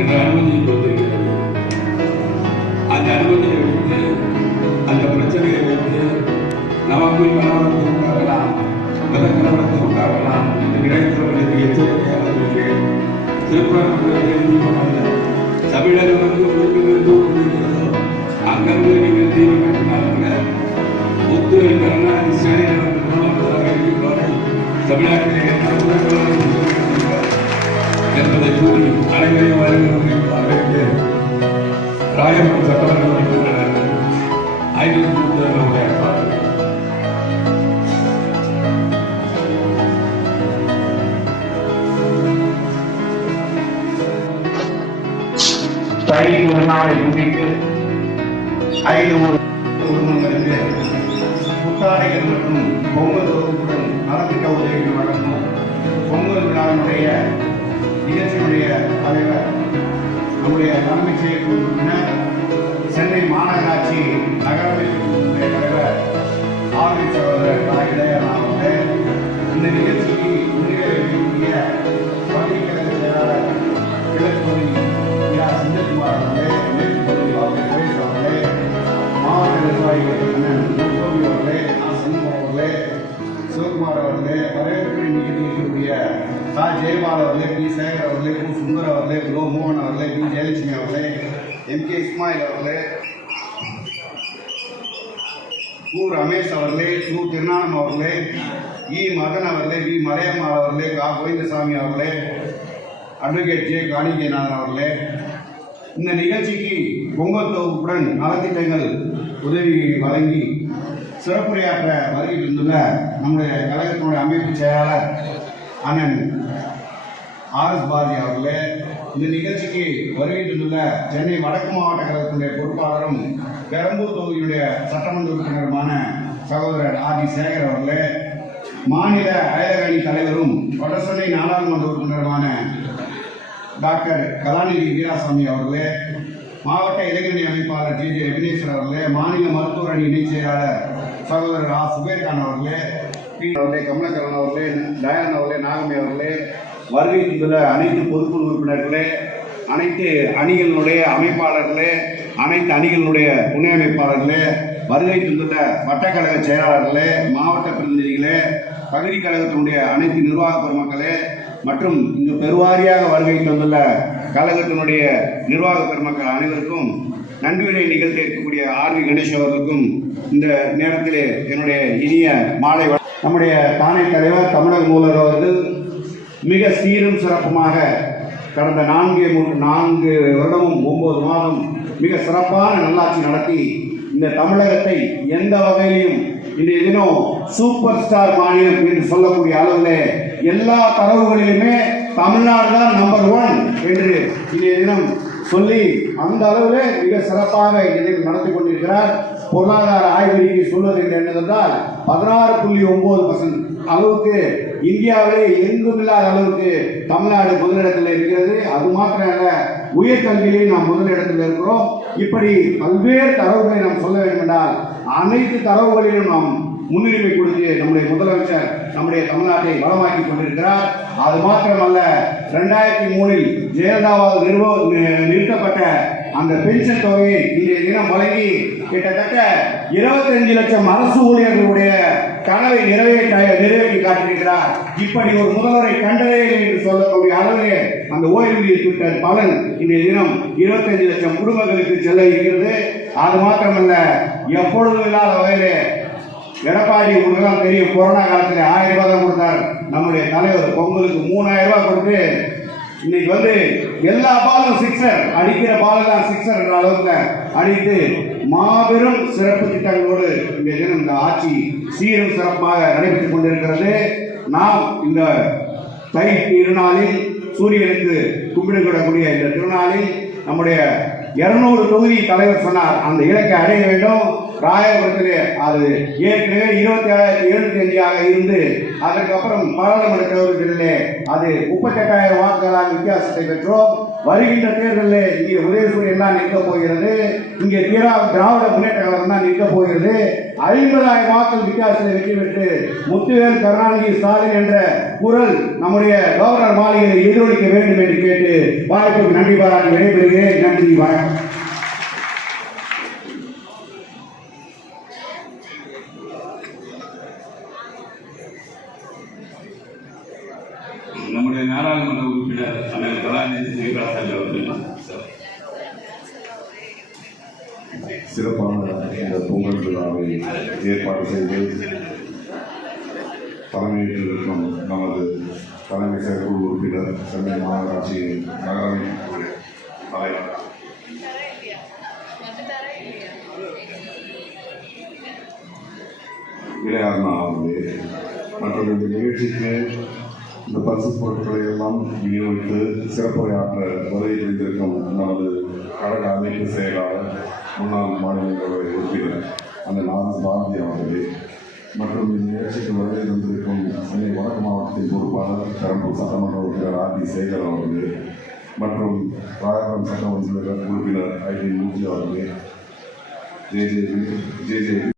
என்ற அனுமதியை கொடுத்திருக்கிறது. அந்த அனுமதியை வைத்து அந்த பிரச்சனையை வைத்து நமக்கு கலவரத்தை உண்டாகலாம் மத கலவரத்தை உண்டாகலாம் என்று நினைத்தவர்களுக்கு எச்சரிக்கையாக இருக்கிறேன் திருப்பரங்குன்றத்தில் நீதிமன்றம் தமிழகம் வந்து ஐநூத்தி முப்பது தை ஒரு நாளை முன்னிட்டு ஐநூறு குடும்பங்களுக்கு புத்தாடைகள் மற்றும் பொங்கல் தொகுப்புடன் நலத்திட்ட உதவிகள் வழங்கும் பொங்கல் விழாவினுடைய நிகழ்ச்சியினுடைய தலைவர் நம்முடைய தலைமைச் செய்யக்கூடிய பின்னர் சென்னை மாநகராட்சி நகரமைப்பு ஆர்வி சகோதரர் தா நான் அவர்கள் இந்த நிகழ்ச்சிக்கு முன்னிலை வைக்கக்கூடிய பள்ளி செயலாளர் கிழக்கு ஐயா செந்தில்குமார் அவர்களே மேற்கு பகுதி அவர்கள் சுரேஷ் அவர்களே மாவட்ட நிர்வாகிகள் அண்ணன் முகோபி அவர்களே அவர்களே சிவகுமார் அவர்களே வரவேற்பு நிகழ்ச்சி இருக்கக்கூடிய ஜெயபால் அவர்களே பி சேகர் அவர்களே கு சுந்தர் அவர்களே லோ மோகன் அவர்களே பி ஜெயலட்சுமி அவர்களே எம் கே இஸ்மாயில் அவர்களே கு ரமேஷ் அவர்களே சு திருநானம் அவர்களே இ மதன் அவர்களே வி மலையம்மா அவர்களே கா. கோவிந்தசாமி அவர்களே அட்வொகேட் ஜே. காணிக்கைநாதன் அவர்களே இந்த நிகழ்ச்சிக்கு பொங்கல் தொகுப்புடன் நலத்திட்டங்கள் உதவி வழங்கி சிறப்புரையாற்ற வருகை இருந்துள்ள நம்முடைய கழகத்தினுடைய அமைப்பு செயலாளர் அண்ணன் ஆர் எஸ் பாரதி அவர்களே இந்த நிகழ்ச்சிக்கு வருகை தந்துள்ள சென்னை வடக்கு மாவட்ட கழகத்தினுடைய பொறுப்பாளரும் பெரம்பூர் தொகுதியுடைய சட்டமன்ற உறுப்பினருமான சகோதரர் ஆர் டி சேகர் அவர்களே மாநில அயலக அணி தலைவரும் வடசென்னை நாடாளுமன்ற உறுப்பினருமான டாக்டர் கலாநிதி வீராசாமி அவர்களே மாவட்ட இளைஞரணி அமைப்பாளர் ஜி ஜே விக்னேஸ்வர் அவர்களே மாநில மருத்துவர் அணி இணைச் செயலாளர் சகோதரர் ஆ சுபேர்கான் அவர்களே பி. அவர்களே கமலக்கரன் அவர்களே தயானந்த் அவர்களே நாகமே அவர்களே வருகை தந்துள்ள அனைத்து பொதுக்குழு உறுப்பினர்களே அனைத்து அணிகளினுடைய அமைப்பாளர்களே அனைத்து அணிகளினுடைய துணை அமைப்பாளர்களே வருகை தந்துள்ள வட்டக்கழக செயலாளர்களே மாவட்ட பிரதிநிதிகளே பகுதி கழகத்தினுடைய அனைத்து நிர்வாக பெருமக்களே மற்றும் இங்கு பெருவாரியாக வருகை தந்துள்ள கழகத்தினுடைய நிர்வாக பெருமக்கள் அனைவருக்கும் நன்றியுரை நிகழ்த்தி இருக்கக்கூடிய ஆர் வி கணேஷ் அவர்களுக்கும் இந்த நேரத்தில் என்னுடைய இனிய மாலை நம்முடைய தானை தலைவர் தமிழக மூலர் அவர்கள் மிக சீரும் சிறப்புமாக கடந்த நான்கு நான்கு வருடமும் ஒன்பது மாதம் மிக சிறப்பான நல்லாட்சி நடத்தி இந்த தமிழகத்தை எந்த வகையிலும் இன்றைய தினம் சூப்பர் ஸ்டார் மாநிலம் என்று சொல்லக்கூடிய அளவில் எல்லா தரவுகளிலுமே தமிழ்நாடு தான் நம்பர் ஒன் என்று இன்றைய தினம் சொல்லி அந்த அளவில் மிக சிறப்பாக இதை நடத்தி கொண்டிருக்கிறார். பொருளாதார ஆய்வறிக்கை சொல்வது என்னவென்றால் பதினாறு புள்ளி ஒன்பது பர்சன்ட் அளவுக்கு இந்தியாவிலே எங்கும் இல்லாத அளவுக்கு தமிழ்நாடு முதலிடத்தில் இருக்கிறது. அது மாத்திரமல்ல உயர்கல்வியிலே நாம் முதலிடத்தில் இருக்கிறோம். இப்படி பல்வேறு தரவுகளை நாம் சொல்ல வேண்டும் என்றால் அனைத்து தரவுகளிலும் நாம் முன்னுரிமை கொடுத்து நம்முடைய முதலமைச்சர் நம்முடைய தமிழ்நாட்டை வளமாக்கி கொண்டிருக்கிறார். அது மாத்திரமல்ல ரெண்டாயிரத்தி மூணில் ஜெயலலிதாவால் நிறுவ நிறுத்தப்பட்ட அந்த பென்ஷன் தொகையை இன்றைய தினம் வழங்கி கிட்டத்தட்ட இருபத்தஞ்சு லட்சம் அரசு ஊழியர்களுடைய கனவை நிறைவேற்ற நிறைவேற்றி காட்டியிருக்கிறார். இப்படி ஒரு முதல்வரை கண்டதே என்று சொல்லக்கூடிய அளவிலே அந்த ஓய்வூதிய திட்ட பலன் இன்றைய தினம் இருபத்தஞ்சு லட்சம் குடும்பங்களுக்கு செல்ல இருக்கிறது. அது மாத்திரமல்ல எப்பொழுதும் இல்லாத வகையிலே எடப்பாடி உங்களுக்கெல்லாம் தெரியும் கொரோனா காலத்தில் ஆயிரம் ரூபாய் தான் கொடுத்தார். நம்முடைய தலைவர் பொங்கலுக்கு மூணாயிரம் ரூபாய் கொடுத்து இன்னைக்கு வந்து எல்லா பாலும் சிக்ஸர் அடிக்கிற பால் தான் சிக்ஸர் என்ற அளவுக்கு அடித்து மாபெரும் சிறப்பு திட்டங்களோடு இந்த தினம் இந்த ஆட்சி சீரும் சிறப்பாக நடைபெற்றுக் கொண்டிருக்கிறது. நாம் இந்த தை திருநாளில் சூரியனுக்கு கும்பிடப்படக்கூடிய இந்த திருநாளில் நம்முடைய இருநூறு தொகுதி தலைவர் சொன்னார். அந்த இலக்கை அடைய வேண்டும். ராயபுரத்திலே அது ஏற்கனவே இருபத்தி ஏழாயிரத்தி எழுபத்தி அஞ்சாக இருந்து அதற்கப்புறம் பாராளுமன்ற தேர்தலிலே அது முப்பத்தெட்டாயிரம் வாக்குகளாக வித்தியாசத்தை பெற்றோம். வருகின்ற தேர்தலில் இங்கே உதயசூரியன் தான் நிற்க போகிறது? இங்கே தீரா திராவிட முன்னேற்ற கழகம் தான் நிற்க போகிறது. ஐம்பதாயிரம் வாக்கள் வித்தியாசத்தில் வெற்றி பெற்று முத்துவேல் கருணாநிதி ஸ்டாலின் என்ற குரல் நம்முடைய கவர்னர் மாளிகையில் எதிரொலிக்க வேண்டும் என்று கேட்டு வாய்ப்புக்கு நன்றி பாராட்டி விடைபெறுகிறேன். நன்றி வணக்கம். நம்முடைய நாடாளுமன்ற உறுப்பினர் அண்ணன் கலாநிதி ஸ்ரீராஜ் அவர்கள் சார் சிறப்பான இந்த பொங்கல் விழாவை ஏற்பாடு செய்து தலைமையேற்றிருக்கும் நமது தலைமை செயற்குழு உறுப்பினர் சென்னை மாநகராட்சியின் நகரமைப்பு தலைவர் இளையார்னா அவர்களே மற்றும் இந்த நிகழ்ச்சிக்கு இந்த பரிசு பொருட்களை எல்லாம் விநியோகித்து சிறப்புரையாற்ற வருகை புரிந்திருக்கும் நமது கழக அமைப்பு செயலாளர் முன்னாள் மாநிலங்களவை உறுப்பினர் அந்த நாராயண பாரதி அவர்களே மற்றும் இந்த நிகழ்ச்சிக்கு வருகை தந்திருக்கும் சென்னை வடக்கு மாவட்டத்தின் பொறுப்பாளர் பெரம்பூர் சட்டமன்ற உறுப்பினர் ஆர் டி சேகர் அவர்களே மற்றும் ராயபுரம் சட்டமன்ற உறுப்பினர் ஐ டி மூர்த்தி அவர்களே ஜே ஜே ஜே ஜே